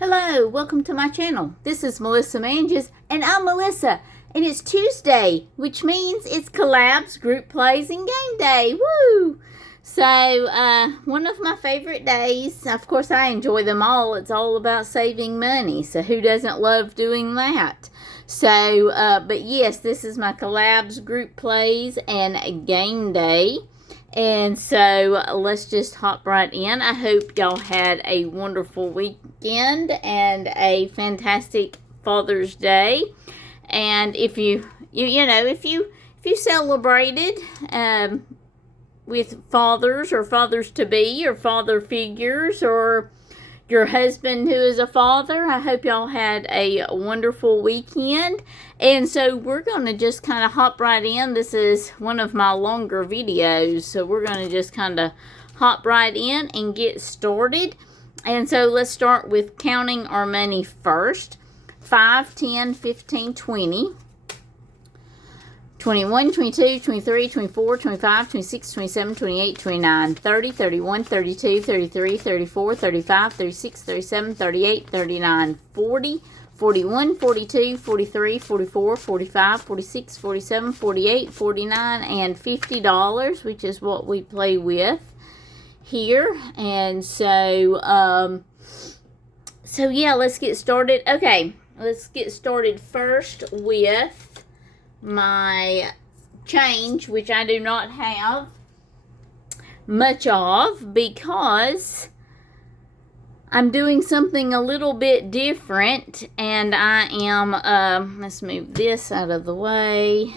Hello, welcome to my channel. This is Melissa Manges, and I'm Melissa. And it's Tuesday, which means it's Collabs, Group Plays, and Game Day. Woo! So, one of my favorite days. Of course, I enjoy them all. It's all about saving money. So, who doesn't love doing that? So, but yes, this is my Collabs, Group Plays, and Game Day. And so let's just hop right in. I hope y'all had a wonderful weekend and a fantastic Father's Day. And if you celebrated with fathers or fathers to be or father figures or your husband who is a father, I hope y'all had a wonderful weekend. And so we're going to just kind of hop right in. This is one of my longer videos, so we're going to just kind of hop right in and get started. And so let's start with counting our money first. 5, 10, 15, 20. 21, 22, 23, 24, 25, 26, 27, 28, 29, 30, 31, 32, 33, 34, 35, 36, 37, 38, 39, 40, 41, 42, 43, 44, 45, 46, 47, 48, 49, and $50, which is what we play with here. And so, yeah, let's get started. Okay, let's get started first with my change, which I do not have much of because I'm doing something a little bit different, and I am, let's move this out of the way.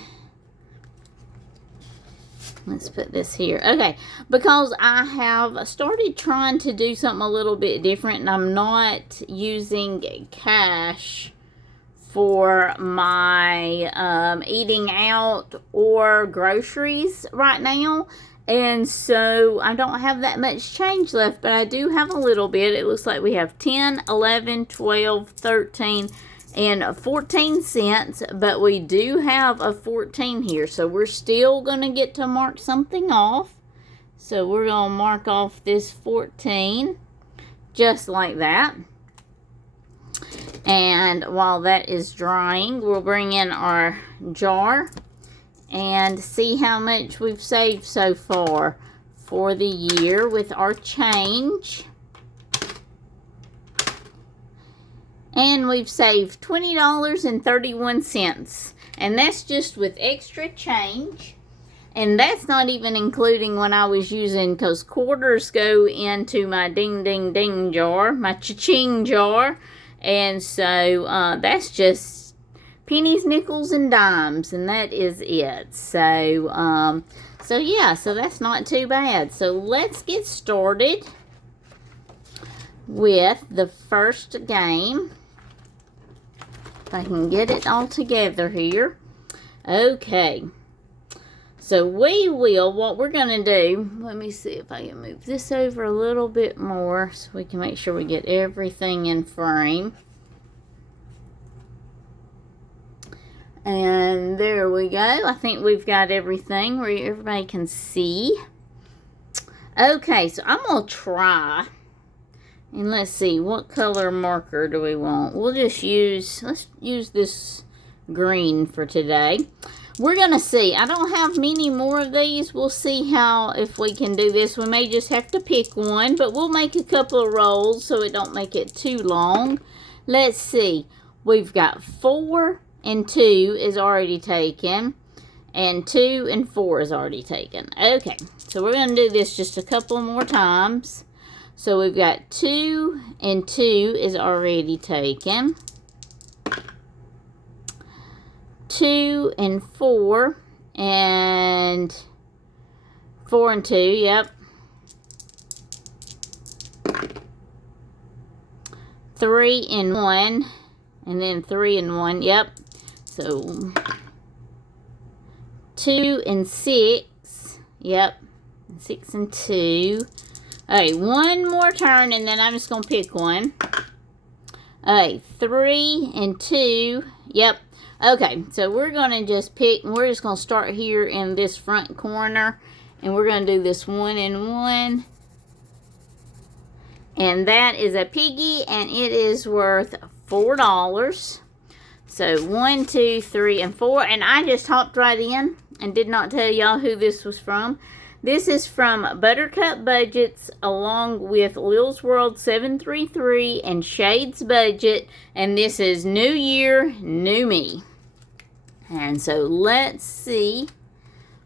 Let's put this here. Okay, because I have started trying to do something a little bit different, and I'm not using cash for my eating out or groceries right now. And so I don't have that much change left, but I do have a little bit. It looks like we have 10, 11, 12, 13, and 14 cents, but we do have a 14 here. So we're still going to get to mark something off. So we're going to mark off this 14 just like that. And while that is drying, we'll bring in our jar and see how much we've saved so far for the year with our change. And we've saved $20.31. And that's just with extra change. And that's not even including when I was using, because quarters go into my ding, ding, ding jar, my cha-ching jar. And so that's just pennies, nickels, and dimes, and that is it. So, yeah, so that's not too bad. So let's get started with the first game. If I can get it all together here. Okay. So what we're going to do, let me see if I can move this over a little bit more so we can make sure we get everything in frame. And there we go. I think we've got everything where everybody can see. Okay, so I'm going to try. And let's see, what color marker do we want? We'll just let's use this green for today. We're going to see. I don't have many more of these. We'll see if we can do this. We may just have to pick one, but we'll make a couple of rolls so it don't make it too long. Let's see. We've got 4 and 2 is already taken, and 2 and 4 is already taken. Okay, so we're going to do this just a couple more times. So we've got 2 and 2 is already taken. 2 and 4 and 4 and 2, yep. 3 and 1 and then 3 and 1, yep. So 2 and 6, yep. 6 and 2. Alright, one more turn and then I'm just going to pick one. Alright, 3 and 2, yep. Okay, so we're going to just pick, we're just going to start here in this front corner, and we're going to do this 1 and 1, And that is a piggy, and it is worth $4. So 1, 2, 3, and 4. And I just hopped right in and did not tell y'all who this was from. This is from Buttercup Budgets along with Lilz World 733 and Shades Budget. And this is New Year, New Me. And so let's see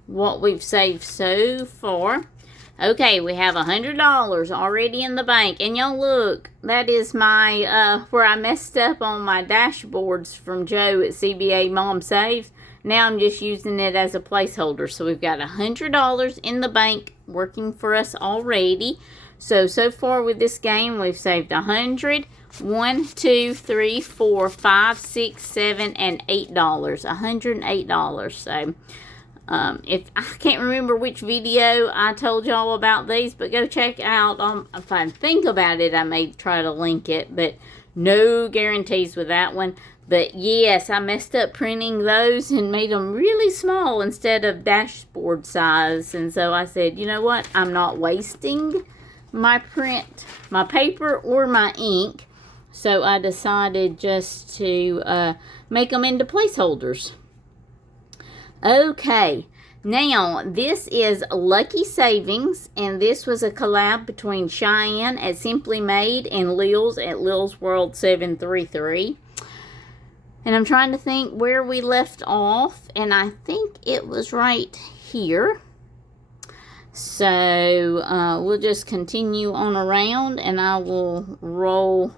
what we've saved so far. Okay, we have $100 already in the bank. And y'all look, that is my, where I messed up on my dashboards from Joe at CBA Mom Saves. Now I'm just using it as a placeholder. So we've got $100 in the bank working for us already. So far with this game, we've saved 100, 1, 2, 3, 4, 5, 6, 7, and $8. $108. So if I can't remember which video I told y'all about these, but go check out. If I think about it, I may try to link it, but no guarantees with that one. But yes, I messed up printing those and made them really small instead of dashboard size. And so I said, you know what? I'm not wasting my paper or my ink. So I decided just to make them into placeholders. Okay, now this is Lucky Savings, and this was a collab between Shyanne at Simply Made and Lilz at Lilz World 733. And I'm trying to think where we left off, and I think it was right here. So we'll just continue on around, and I will roll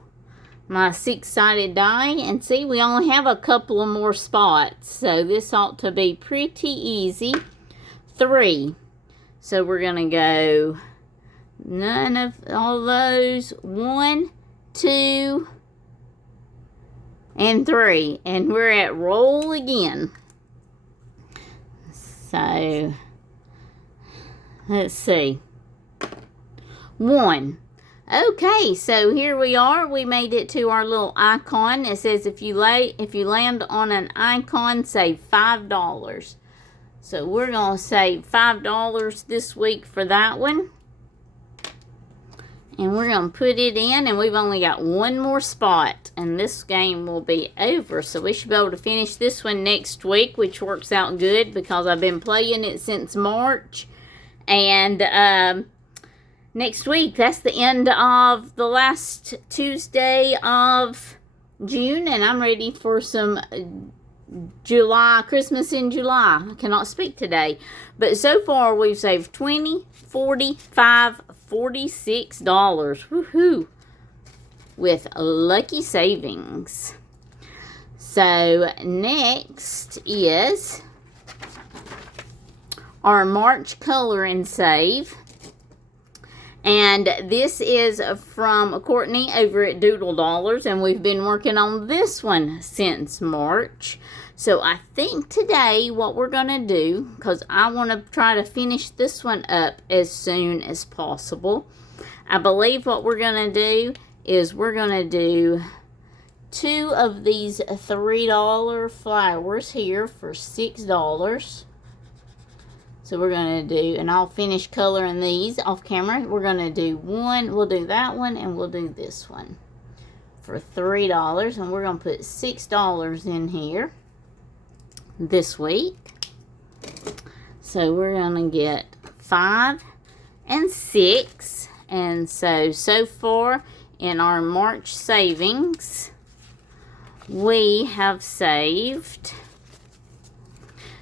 my 6-sided die and see, we only have a couple of more spots. So this ought to be pretty easy. 3. So we're going to go none of all those. 1, 2, and 3, and we're at roll again. So let's see. 1. Okay, so here we are. We made it to our little icon. It says if you land on an icon, save $5. So we're gonna save $5 this week for that one. And we're going to put it in, and we've only got one more spot, and this game will be over. So we should be able to finish this one next week, which works out good because I've been playing it since March. And next week, that's the end of the last Tuesday of June, and I'm ready for some July, Christmas in July. I cannot speak today. But so far, we've saved $20, $45, $46. Woohoo! With Lucky Savings. So next is our March Color and Save. And this is from Courtney over at Doodle Dollars, and we've been working on this one since March. So I think today what we're going to do, because I want to try to finish this one up as soon as possible. I believe what we're going to do is we're going to do 2 of these $3 flowers here for $6. So we're going to do, and I'll finish coloring these off camera. We're going to do one, we'll do that one, and we'll do this one for $3. And we're going to put $6 in here this week. So we're going to get 5 and 6. And so far in our March savings, we have saved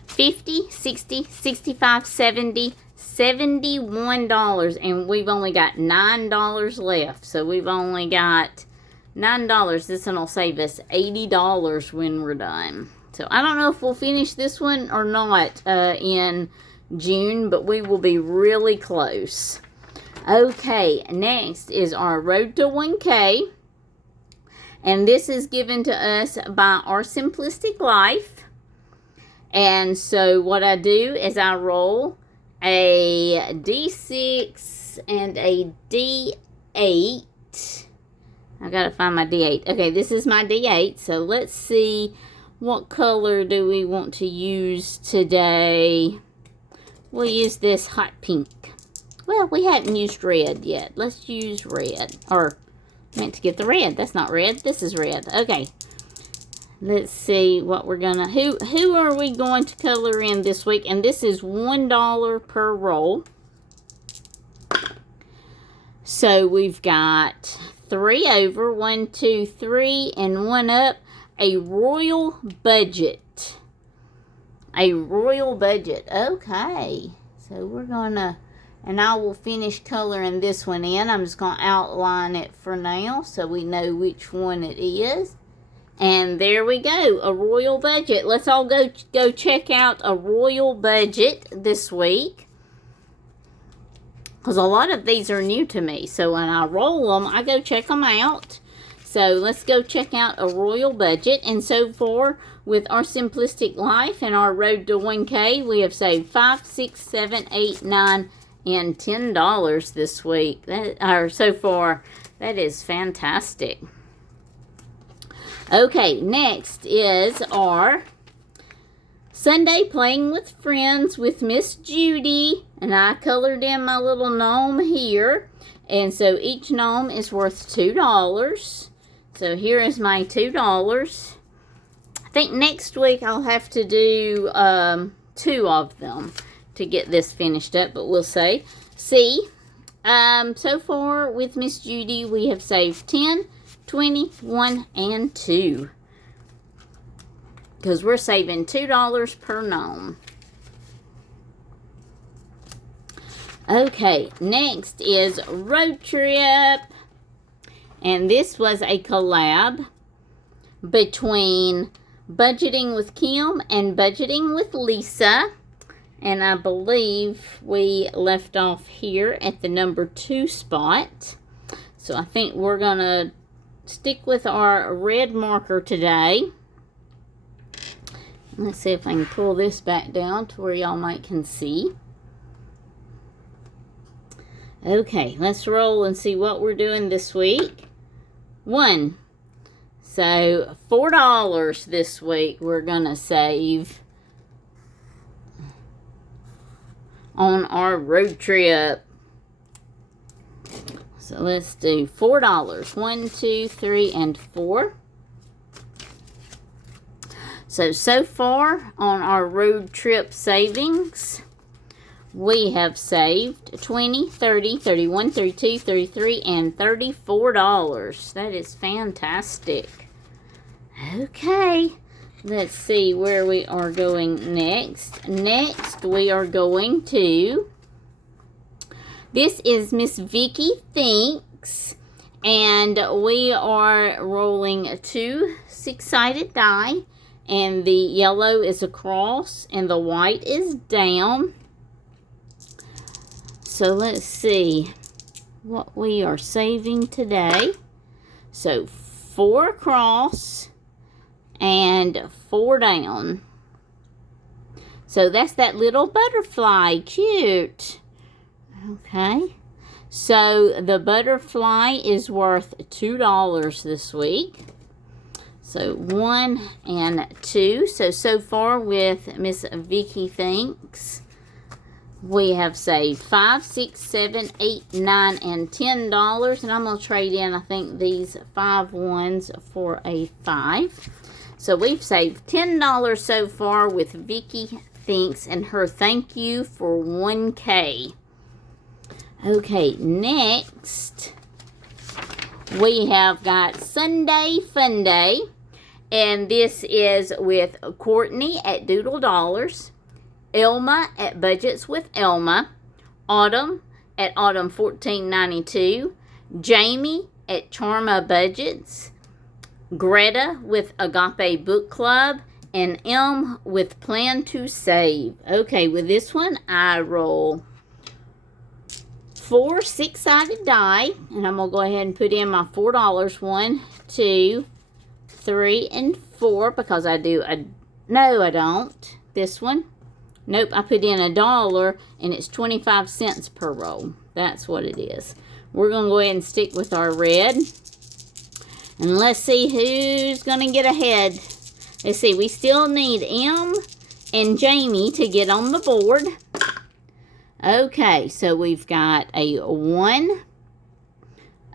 50, 60, 65, 70, $71, and we've only got $9 left. So we've only got $9. This one will save us $80 when we're done. So I don't know if we'll finish this one or not in June, but we will be really close. Okay, next is our Road to 1K. And this is given to us by Our Simplistic Life. And so what I do is I roll a D6 and a D8. I've got to find my D8. Okay, this is my D8. So let's see, what color do we want to use today? We'll use this hot pink. Well, we haven't used red yet. Let's use red. Or, meant to get the red. That's not red. This is red. Okay. Let's see what we're gonna... Who are we going to color in this week? And this is $1 per roll. So, we've got 3 over, 1, 2, 3, and 1 up. A royal budget. A royal budget. Okay. So, we're gonna... And I will finish coloring this one in. I'm just going to outline it for now so we know which one it is. And there we go, a royal budget. Let's all go check out a royal budget this week. Because a lot of these are new to me. So when I roll them, I go check them out. So let's go check out a royal budget. And so far, with our simplistic life and our road to 1K, we have saved $5, $6, $7, $8, $9, and $10 this week. So far, that is fantastic. Okay, next is our Sunday Playing with Friends with Miss Judy. And I colored in my little gnome here. And so each gnome is worth $2. So here is my $2. I think next week I'll have to do 2 of them to get this finished up, but we'll see. So far with Miss Judy, we have saved 10, 20, 1, and 2. Because we're saving $2 per gnome. Okay, next is Road Trip. And this was a collab between Budgeting with Kim and Budgeting with Lisa. And I believe we left off here at the number 2 spot. So I think we're going to stick with our red marker today. Let's see if I can pull this back down to where y'all can see. Okay, let's roll and see what we're doing this week. 1. So $4 this week we're going to save on our road trip. So let's do $4. 1, 2, 3, and 4. So far on our road trip savings, we have saved 20, 30, 31, 32, 33, and $34. That is fantastic. Okay. Let's see where we are going next. Next, we are going to... This is Miss Vicky Thinks. And we are rolling 2 6-sided die. And the yellow is across and the white is down. So let's see what we are saving today. So 4 across and 4 down. So that's that little butterfly. Cute. Okay. So the butterfly is worth $2 this week. So 1 and 2. So far with Miss Vicky Thinks, we have saved $5, $6, $7, $8, $9, and $10. And I'm going to trade in, I think, these 5 ones for a 5. So we've saved $10 so far with Vicky Thinks and her thank you for 1K. Okay, next we have got Sundae Funday. And this is with Courtney at Doodle Dollars, Elma at Budgets with Elma, Autumn at Autumn 1492, Jamie at Charma Budgets, Greta with Agape Book Club, and Elma with Plan to Save. Okay, with this one, I roll 4 6-sided die, and I'm going to go ahead and put in my $4. 1, 2, 3, and 4, because I do a... No, I don't. This one. Nope, I put in $1, and it's 25 cents per roll. That's what it is. We're going to go ahead and stick with our red. And let's see who's going to get ahead. Let's see, we still need Em and Jamie to get on the board. Okay, so we've got a 1,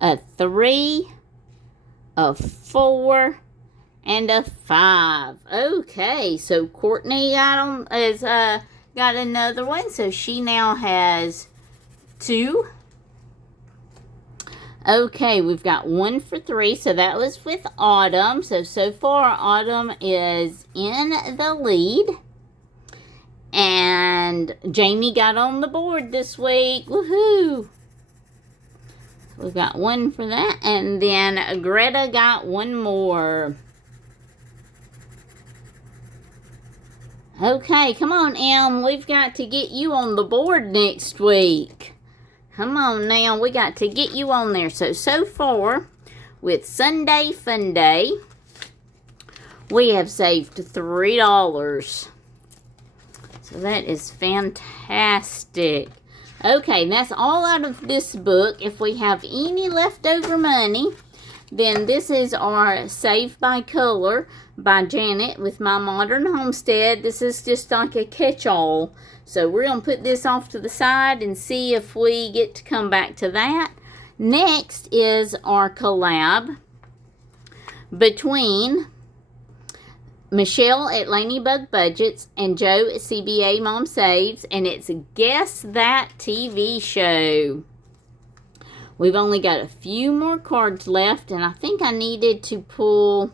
a 3, a 4, and a 5. Okay, so Courtney got another one, so she now has 2. Okay, we've got 1 for 3, so that was with Autumn. So far, Autumn is in the lead. And Jamie got on the board this week. Woohoo! We've got 1 for that. And then Greta got 1 more. Okay, come on, Elm. We've got to get you on the board next week. Come on now, we got to get you on there. So far, with Sundae Funday, we have saved $3. So that is fantastic. Okay, that's all out of this book. If we have any leftover money, then this is our Save by Color by Janet with My Modern Homestead. This is just like a catch-all. So we're going to put this off to the side and see if we get to come back to that. Next is our collab between Michelle at Lanybug Budgets and Joe at CBA Mom Saves, and it's Guess That TV Show. We've only got a few more cards left, and I think I needed to pull...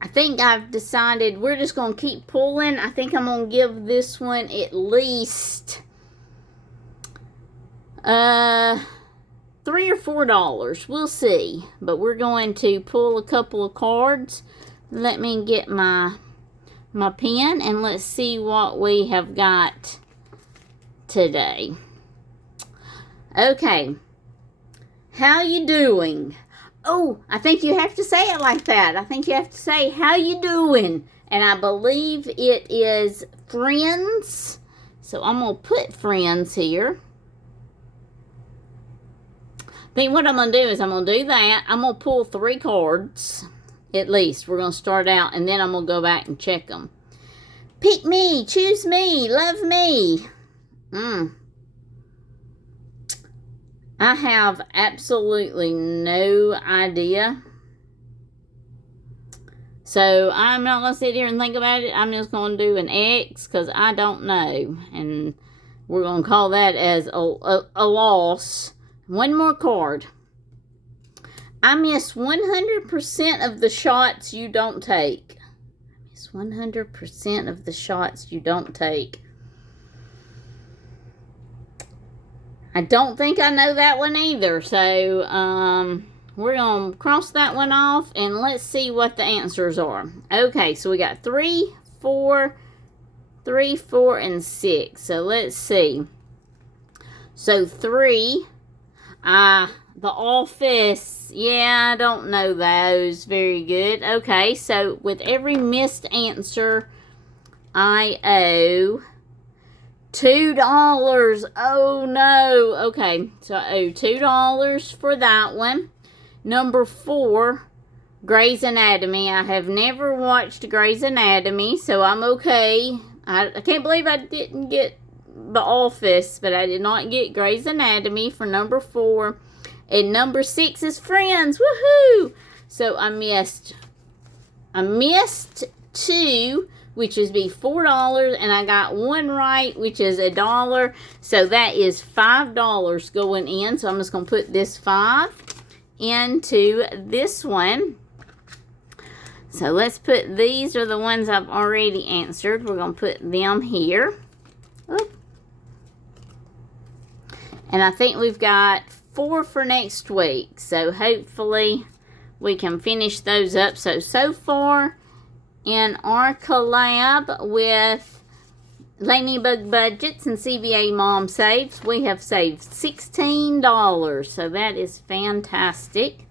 I think I've decided we're just going to keep pulling. I think I'm going to give this one at least $3 or $4. We'll see. But we're going to pull a couple of cards. Let me get my pen and let's see what we have got today. Okay. How you doing? Oh, I think you have to say it like that. I think you have to say, how you doing? And I believe it is friends. So I'm going to put friends here. I think what I'm going to do is I'm going to do that. I'm going to pull 3 cards. At least. We're going to start out and then I'm going to go back and check them. Pick me. Choose me. Love me. I have absolutely no idea. So I'm not going to sit here and think about it. I'm just going to do an X because I don't know. And we're going to call that as a loss. 1 more card. I miss 100% of the shots you don't take. I miss 100% of the shots you don't take. I don't think I know that one either. So, we're going to cross that one off and let's see what the answers are. Okay, so we got 3, 4, and 6. So, let's see. So, 3, The Office. Yeah, I don't know those. Very good. Okay, so with every missed answer, I owe $2. Oh, no. Okay, so I owe $2 for that one. Number 4, Grey's Anatomy. I have never watched Grey's Anatomy, so I'm okay. I can't believe I didn't get The Office, but I did not get Grey's Anatomy for number 4. And number 6 is Friends. Woohoo! So I missed 2, which would be $4, and I got 1 right, which is $1. So that is $5 going in. So I'm just going to put this 5 into this one. So let's put, these are the ones I've already answered. We're going to put them here. Oop. And I think we've got 4 for next week. So hopefully we can finish those up. So far in our collab with Lanybug Budgets and CBA Mom Saves, we have saved $16. So that is fantastic.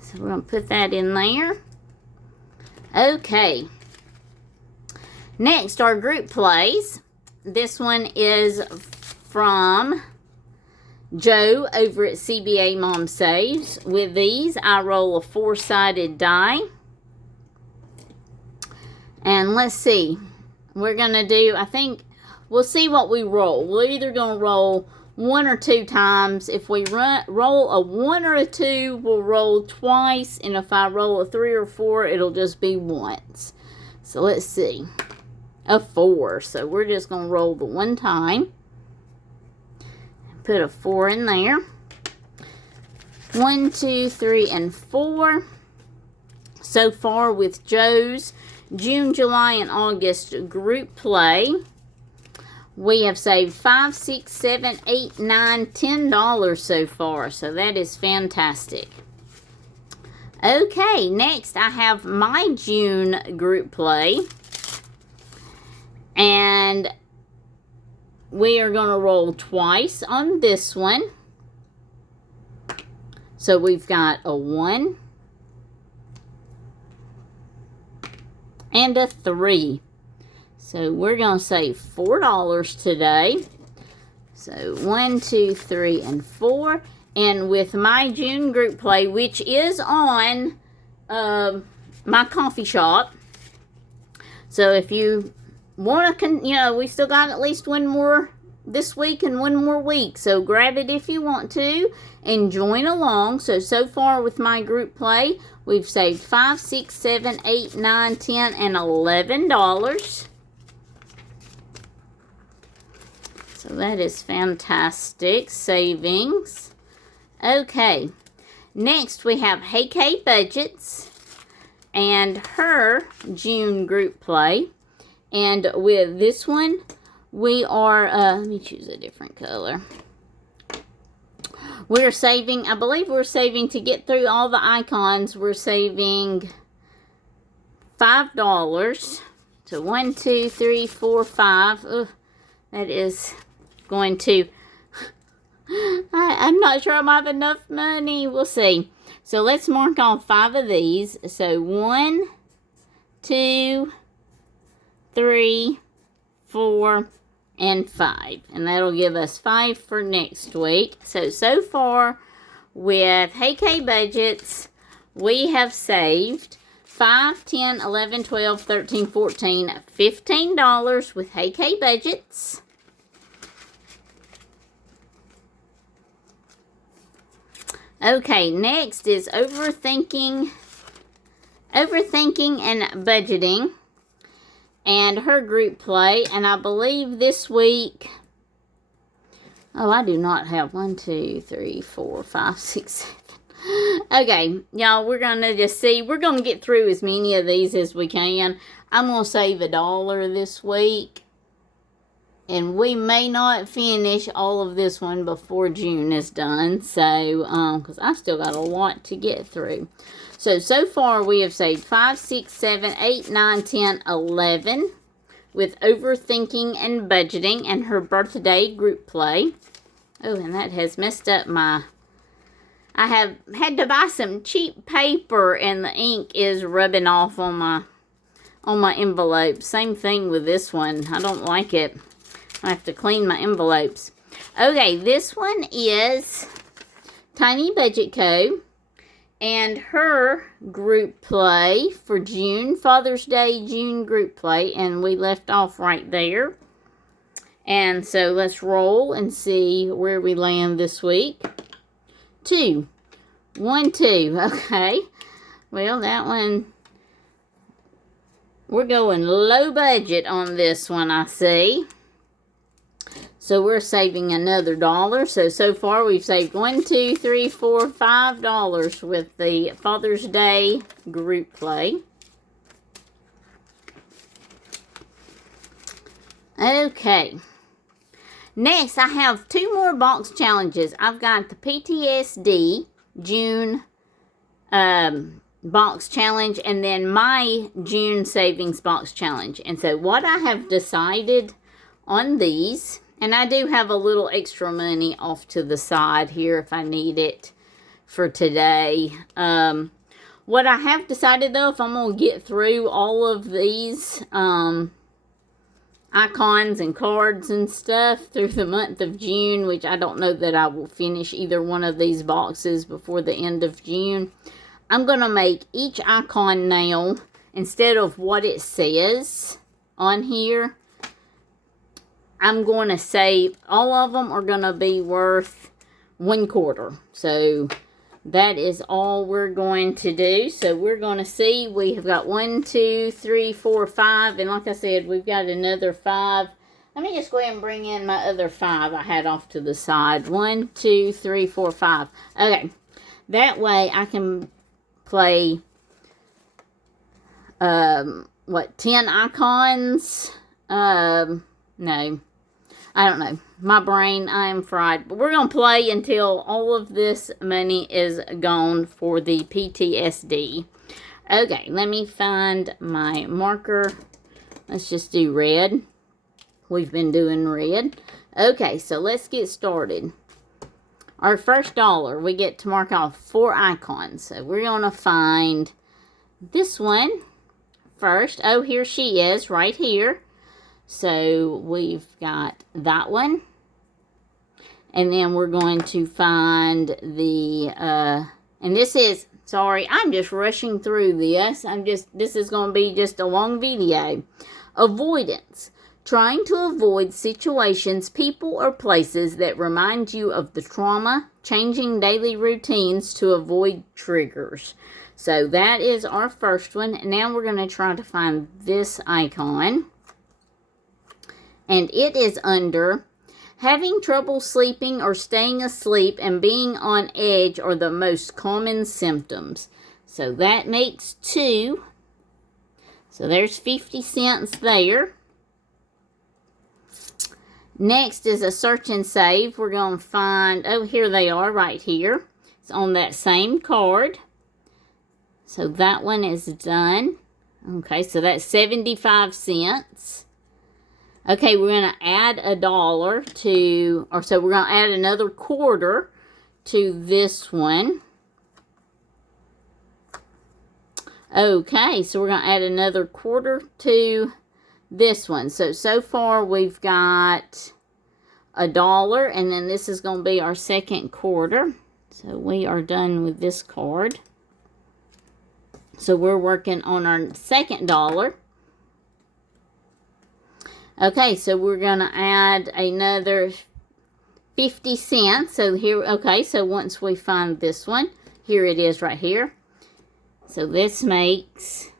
So we're going to put that in there. Okay. Next, our group plays. This one is from Joe over at CBA Mom Saves. With these, I roll a 4-sided die. And let's see. We're going to do, I think, we'll see what we roll. We're either going to roll 1 or 2 times. If we roll a 1 or a 2, we'll roll twice. And if I roll a 3 or 4, it'll just be once. So let's see. A 4. So we're just going to roll the 1 time. Put a 4 in there. 1, 2, 3, and 4. So far with Joe's June, July, and August group play, we have saved $5, $6, $7, $8, $9, $10 so far. So that is fantastic. Okay, next I have my June group play. And we are going to roll twice on this one. So we've got a 1 and a 3. So we're going to save $4 today. So 1, 2, 3, and 4. And with my June group play, which is on my coffee shop. So if you want to, we still got at least one more this week and one more week. So grab it if you want to and join along. So far with my group play, we've saved $5, $6, $7, $8, $9, $10, and $11. So that is fantastic savings. Okay, next we have Hey K Budgets and her June group play. And with this one, we are, let me choose a different color. We're saving, I believe we're saving, to get through all the icons, we're saving $5. So 1, 2, 3, 4, 5. Ugh, that is going to, I'm not sure I might have enough money. We'll see. So let's mark on 5 of these. So 1, 2, 3, 4, and 5. And that'll give us 5 for next week. So far with Hey K Budgets, we have saved $5, $10, $11, $12, $13, $14, $15 with Hey K Budgets. Okay, next is overthinking and budgeting. And her group play, and I believe this week, I do not have 1, 2, 3, 4, 5, 6, 7. Okay, y'all, we're going to just see. We're going to get through as many of these as we can. I'm going to save $1 this week. And we may not finish all of this one before June is done. So, because I still got a lot to get through. So far we have saved 5, 6, 7, 8, 9, 10, 11 with overthinking and budgeting and her birthday group play. Oh, and that has messed up my, I have had to buy some cheap paper and the ink is rubbing off on my envelope. Same thing with this one. I don't like it. I have to clean my envelopes. Okay, this one is Tiny Budget Co. And her group play for June, Father's Day June group play. And we left off right there. And so let's roll and see where we land this week. 2. 1, 2. Okay. Well, that one, we're going low budget on this one, I see. So we're saving another $1. So far we've saved $1, 2, 3, 4, $5 with the Father's Day group play. Okay. Next, I have 2 more box challenges. I've got the PTSD June box challenge and then my June savings box challenge. And so what I have decided on these, and I do have a little extra money off to the side here if I need it for today. What I have decided though, if I'm going to get through all of these icons and cards and stuff through the month of June, which I don't know that I will finish either one of these boxes before the end of June, I'm going to make each icon now, instead of what it says on here, I'm going to save, all of them are going to be worth 1/4. So that is all we're going to do. So we're going to see, we have got 1, 2, 3, 4, 5. And like I said, we've got another 5. Let me just go ahead and bring in my other 5 I had off to the side. 1, 2, 3, 4, 5. Okay. That way I can play, 10 icons? No. I don't know. My brain, I am fried. But we're going to play until all of this money is gone for the PTSD. Okay, let me find my marker. Let's just do red. We've been doing red. Okay, so let's get started. Our first dollar, we get to mark off 4 icons. So we're going to find this one first. Oh, here she is, right here. So we've got that one. And then we're going to find the, and this is, sorry, I'm just rushing through this. This is going to be just a long video. Avoidance. Trying to avoid situations, people, or places that remind you of the trauma. Changing daily routines to avoid triggers. So that is our first one. Now we're going to try to find this icon. And it is under having trouble sleeping or staying asleep and being on edge are the most common symptoms. So that makes 2. So there's 50 cents there. Next is a search and save. We're going to find, oh, here they are right here. It's on that same card. So that one is done. Okay, so that's 75 cents. Okay, we're going to add $1 to, or so we're going to add another 1/4 to this one. Okay, so we're going to add another 1/4 to this one. So far we've got $1, and then this is going to be our second 1/4. So we are done with this card. So we're working on our second dollar. Okay, so we're going to add another 50 cents. So here, okay, so once we find this one, here it is right here. So this makes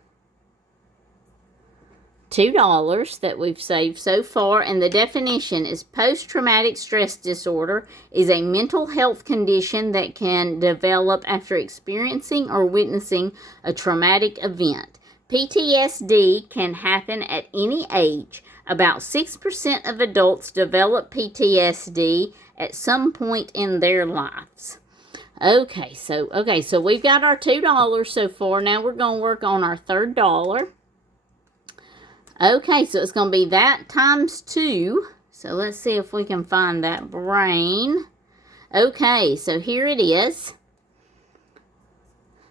$2 that we've saved so far. And the definition is post-traumatic stress disorder is a mental health condition that can develop after experiencing or witnessing a traumatic event. PTSD can happen at any age. About 6% of adults develop PTSD at some point in their lives. Okay, so we've got our $2 so far. Now we're going to work on our third dollar. Okay, so it's going to be that times 2. So let's see if we can find that brain. Okay, so here it is.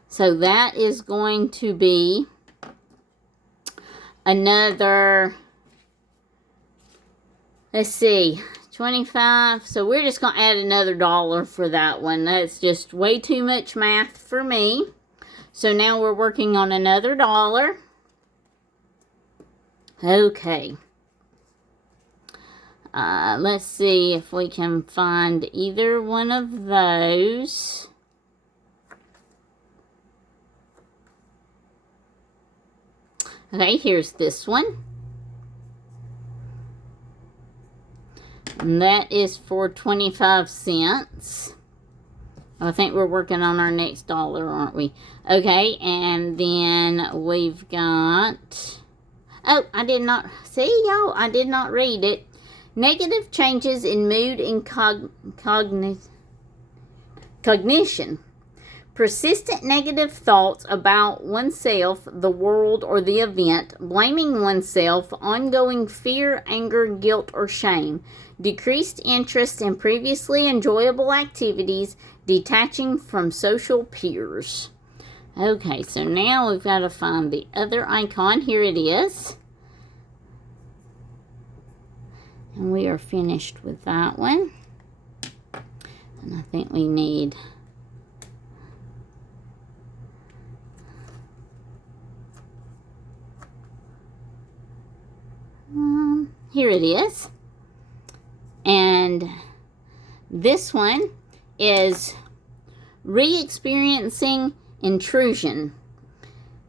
So that is going to be another, let's see, 25. So we're just going to add another $1 for that one. That's just way too much math for me. So now we're working on another $1. Okay. Let's see if we can find either one of those. Okay, here's this one. And that is for 25 cents. I think we're working on our next dollar, aren't we? Okay, and then we've got... Oh, I did not... See, y'all, I did not read it. Negative changes in mood and cognition. Persistent negative thoughts about oneself, the world, or the event. Blaming oneself. Ongoing fear, anger, guilt, or shame. Decreased interest in previously enjoyable activities. Detaching from social peers. Okay, so now we've got to find the other icon. Here it is. And we are finished with that one. And I think we need... here it is. And this one is re-experiencing intrusion.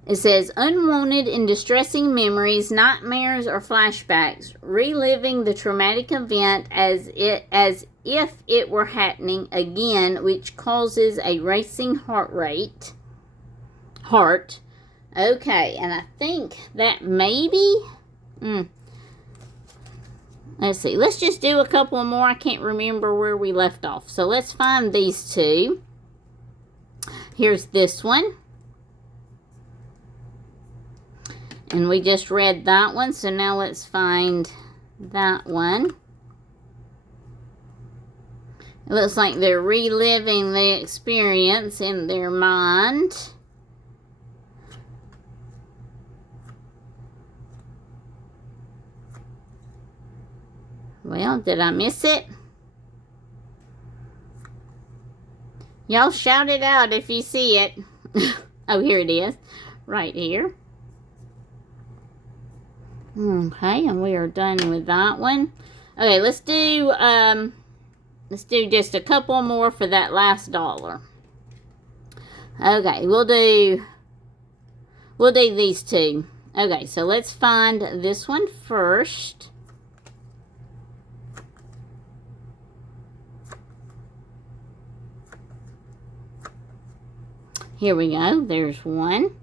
It says, unwanted and distressing memories, nightmares, or flashbacks, reliving the traumatic event as if it were happening again, which causes a racing heart. Okay, and I think that maybe, let's see, let's just do a couple more. I can't remember where we left off. So let's find these two. Here's this one. And we just read that one, so now let's find that one. It looks like they're reliving the experience in their mind. Well, did I miss it? Y'all shout it out if you see it. Oh, here it is. Right here. Okay, and we are done with that one. Okay, let's do just a couple more for that last dollar. Okay, we'll do these two. Okay, so let's find this one first. Here we go. There's one.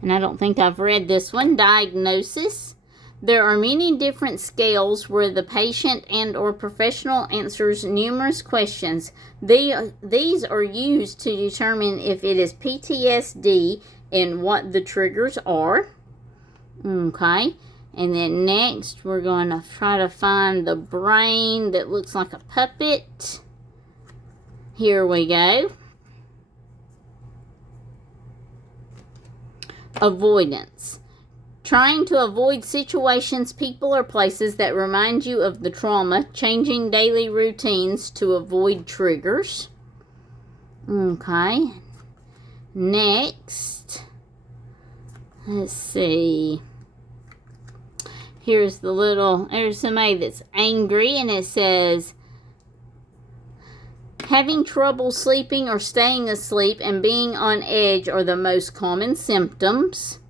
And I don't think I've read this one. Diagnosis. There are many different scales where the patient and or professional answers numerous questions. These are used to determine if it is PTSD and what the triggers are. Okay. And then next we're going to try to find the brain that looks like a puppet. Here we go. Avoidance. Trying to avoid situations, people, or places that remind you of the trauma. Changing daily routines to avoid triggers. Okay. Next. Let's see. Here's somebody that's angry, and it says, having trouble sleeping or staying asleep and being on edge are the most common symptoms.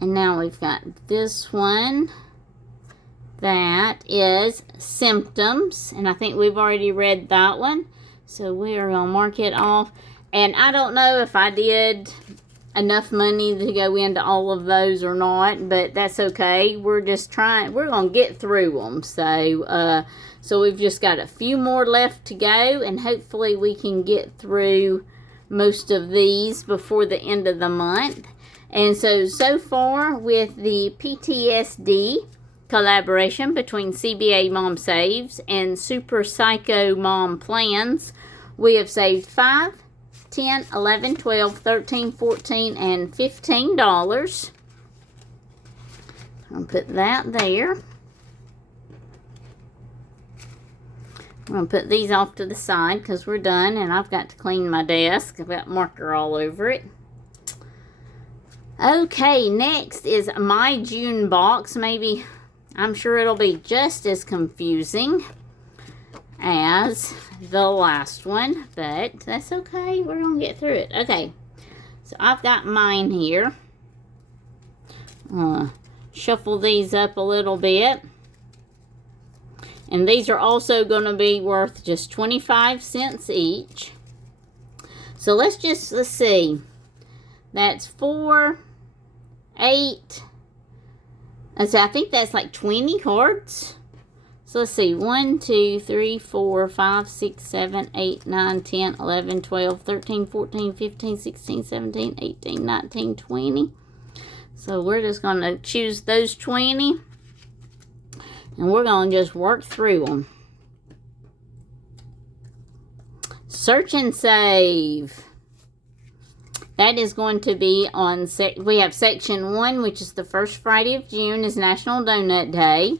And now we've got this one. That is symptoms. And I think we've already read that one. So we are going to mark it off. And I don't know if I did enough money to go into all of those or not. But that's okay. We're just trying. We're going to get through them. So we've just got a few more left to go, and hopefully we can get through most of these before the end of the month. And so far with the PTSD collaboration between CBA Mom Saves and Super Psycho Mom Plans, we have saved $5, $10, $11, $12, $13, $14, and $15. I'll put that there. I'm going to put these off to the side because we're done, and I've got to clean my desk. I've got marker all over it. Okay, next is my June box. Maybe, I'm sure it'll be just as confusing as the last one, but that's okay. We're going to get through it. Okay, so I've got mine here. Shuffle these up a little bit. And these are also going to be worth just 25 cents each. So let's see. That's 4, 8. I think that's like 20 cards. So let's see. 1, 2, 3, 4, 5, 6, 7, 8, 9, 10, 11, 12, 13, 14, 15, 16, 17, 18, 19, 20. So we're just going to choose those 20. And we're going to just work through them. Search and save. That is going to be on, we have section 1, which is the first Friday of June, is National Donut Day.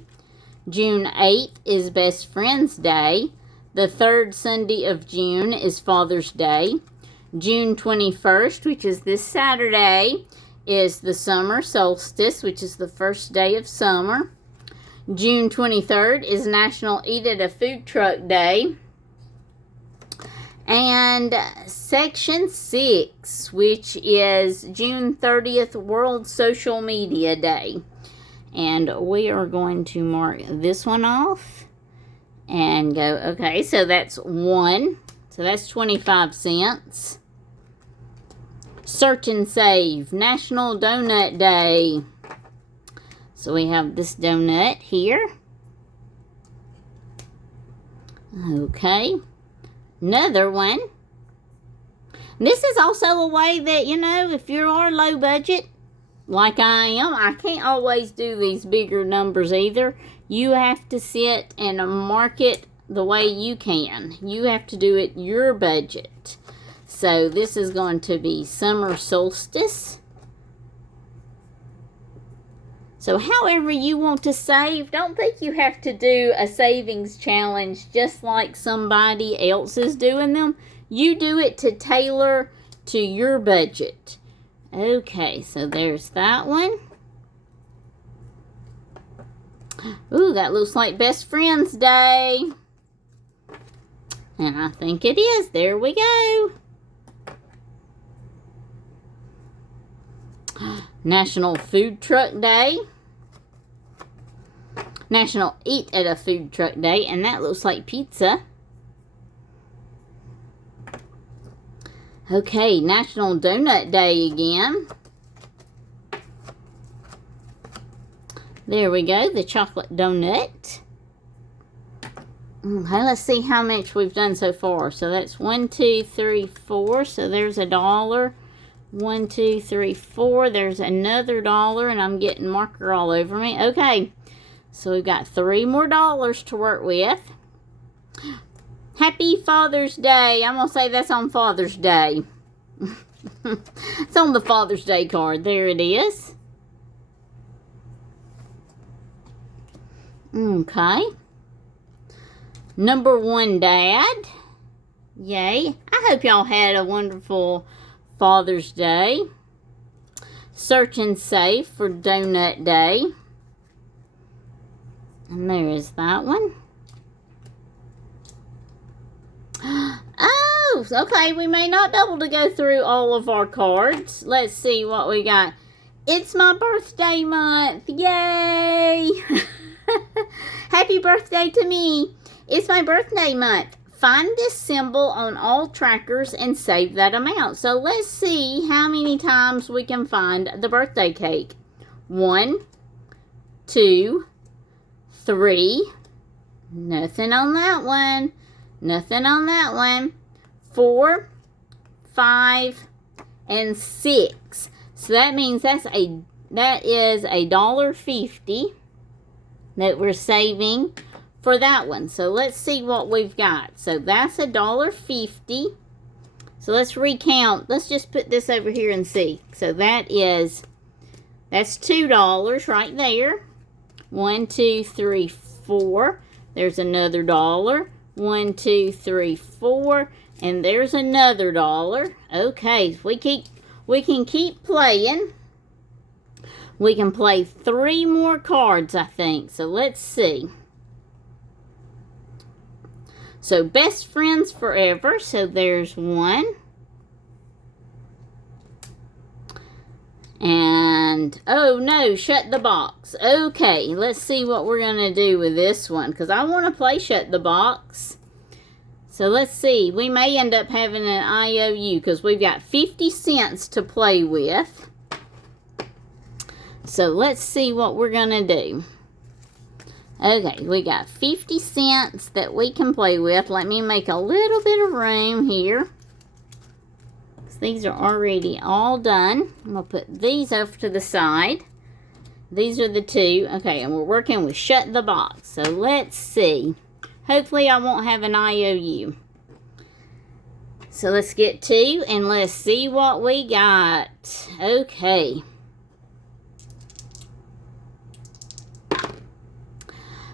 June 8th is Best Friends Day. The third Sunday of June is Father's Day. June 21st, which is this Saturday, is the summer solstice, which is the first day of summer. June 23rd is National Eat at a Food Truck Day. And Section 6, which is June 30th, World Social Media Day. And we are going to mark this one off and go, okay, so that's 1. So that's 25 cents. Search and Save, National Donut Day. So we have this donut here. Okay. Another one. This is also a way that, you know, if you are low budget, like I am, I can't always do these bigger numbers either. You have to sit and mark it the way you can. You have to do it your budget. So this is going to be summer solstice. So however you want to save, don't think you have to do a savings challenge just like somebody else is doing them. You do it to tailor to your budget. Okay, so there's that one. Ooh, that looks like Best Friends Day. And I think it is. There we go. National Food Truck Day. National Eat at a Food Truck Day. And that looks like pizza. Okay, National Donut Day again. There we go, the chocolate donut. Okay, let's see how much we've done so far. So that's 1, 2, 3, 4. So there's $1. 1, 2, 3, 4. There's another $1, and I'm getting marker all over me. Okay, so we've got $3 more to work with. Happy Father's Day. I'm going to say that's on Father's Day. It's on the Father's Day card. There it is. Okay. Number 1 Dad. Yay. I hope y'all had a wonderful Father's Day. Search and Save for Donut Day. And there is that one. Oh, okay. We may not be able to go through all of our cards. Let's see what we got. It's my birthday month. Yay! Happy birthday to me. It's my birthday month. Find this symbol on all trackers and save that amount. So let's see how many times we can find the birthday cake. 1, 2, 3. Nothing on that one. Nothing on that one. 4, 5, and 6. So that means that is $1.50 that we're saving for that one. So let's see what we've got. So that's $1.50. So let's recount. Let's just put this over here and see. So that's $2 right there. 1, 2, 3, 4. There's another $1. 1, 2, 3, 4. And there's another $1. Okay, we can keep playing. We can play 3 more cards, I think. So let's see. So Best Friends Forever. So there's 1. And, oh no, Shut the Box. Okay, let's see what we're going to do with this one. Because I want to play Shut the Box. So let's see. We may end up having an IOU. Because we've got 50 cents to play with. So let's see what we're going to do. Okay, we got 50 cents that we can play with. Let me make a little bit of room here. These are already all done. I'm going to put these over to the side. These are the 2. Okay, and we're working with Shut the Box. So let's see. Hopefully I won't have an IOU. So let's get 2 and let's see what we got. Okay.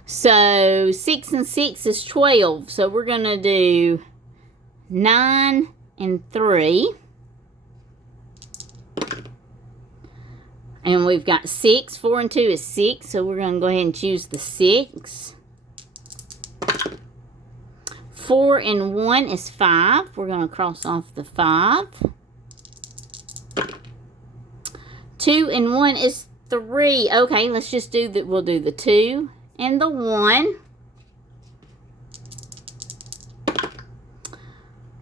So 6 and 6 is 12. So we're going to do 9 and 3. And we've got 6. 4 and 2 is 6. So we're going to go ahead and choose the 6. 4 and 1 is 5. We're going to cross off the 5. 2 and 1 is 3. Okay, let's just do that. We'll do the 2 and the 1.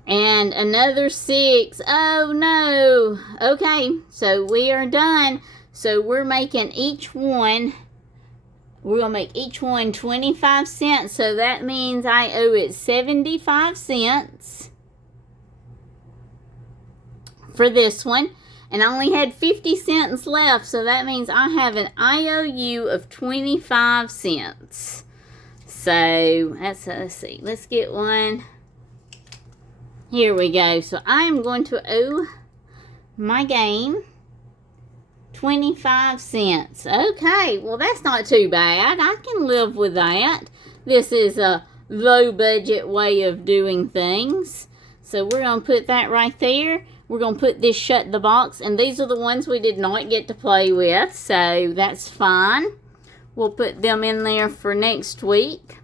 And another 6. Oh no. Okay, so we are done. So we're making each one, we're going to make each one 25 cents. So that means I owe it 75 cents for this one. And I only had 50 cents left. So that means I have an IOU of 25 cents. So let's see. Let's get one. Here we go. So I am going to owe my game 25 cents. Okay, well that's not too bad. I can live with that. This is a low budget way of doing things. So we're going to put that right there. We're going to put this shut the box. And these are the ones we did not get to play with. So that's fine. We'll put them in there for next week.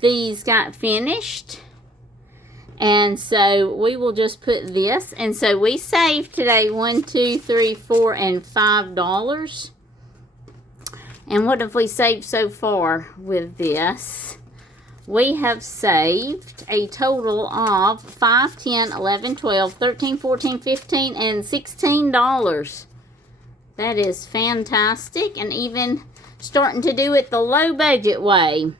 These got finished. And so we will just put this. And so we saved today $1, $2, $3, $4, and $5. And what have we saved so far with this? We have saved a total of $5, $10, $11, $12, $13, $14, $15, and $16. That is fantastic. And even starting to do it the low budget way.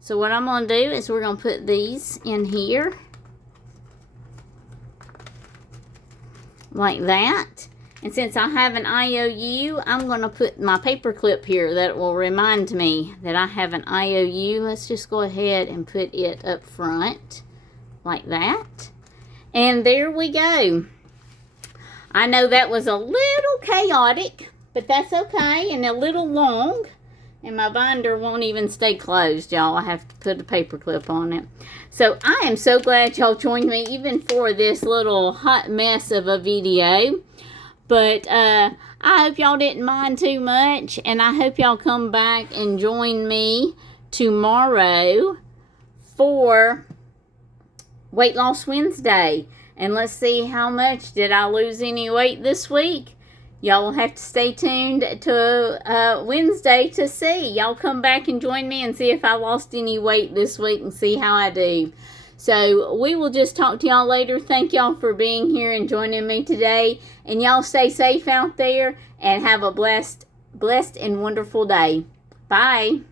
So what I'm going to do is we're going to put these in here. Like that. And since I have an IOU, I'm going to put my paper clip here that will remind me that I have an IOU. Let's just go ahead and put it up front like that. And there we go. I know that was a little chaotic, but that's okay, and a little long. And my binder won't even stay closed, y'all. I have to put a paper clip on it. So I am so glad y'all joined me, even for this little hot mess of a video. But I hope y'all didn't mind too much. And I hope y'all come back and join me tomorrow for Weight Loss Wednesday. And let's see how much. Did I lose any weight this week? Y'all will have to stay tuned to Wednesday to see. Y'all come back and join me and see if I lost any weight this week and see how I do. So we will just talk to y'all later. Thank y'all for being here and joining me today. And y'all stay safe out there and have a blessed and wonderful day. Bye.